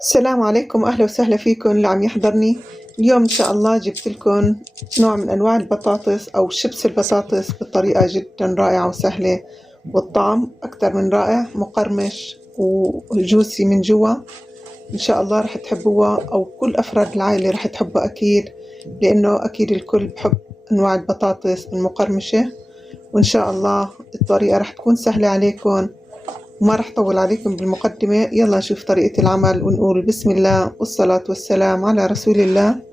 السلام عليكم، أهلا وسهلا فيكم اللي عم يحضرني. اليوم إن شاء الله جبت لكم نوع من أنواع البطاطس أو شيبس البطاطس بطريقة جدا رائعة وسهلة، والطعم أكتر من رائع، مقرمش وجوسي من جوا. إن شاء الله رح تحبوها، أو كل أفراد العائلة رح تحبها أكيد، لأنه أكيد الكل بحب أنواع البطاطس المقرمشة. وإن شاء الله الطريقة رح تكون سهلة عليكم وما رح طول عليكم بالمقدمة. يلا نشوف طريقة العمل ونقول بسم الله والصلاة والسلام على رسول الله.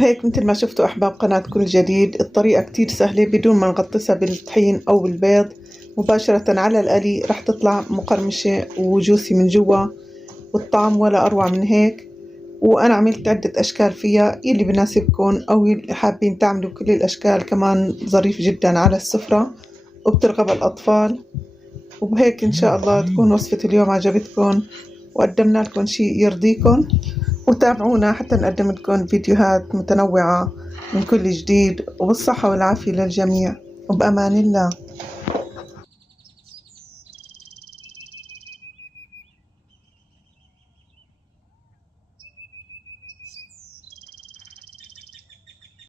وهيك مثل ما شفتوا أحباب قناة كل جديد، الطريقة كتير سهلة بدون ما نغطسها بالطحين أو بالبيض، مباشرة على القلي رح تطلع مقرمشة وجوسي من جوا، والطعم ولا أروع من هيك. وأنا عملت عدة أشكال فيها، يلي بناسبكم أو يلي حابين تعملوا كل الأشكال كمان ظريف جدا على السفرة وبترغب الأطفال. وبهيك إن شاء الله تكون وصفة اليوم عجبتكم وقدمنا لكم شيء يرضيكم، وتابعونا حتى نقدم لكم فيديوهات متنوعة من كل جديد، وبالصحة والعافية للجميع، وبأمان الله.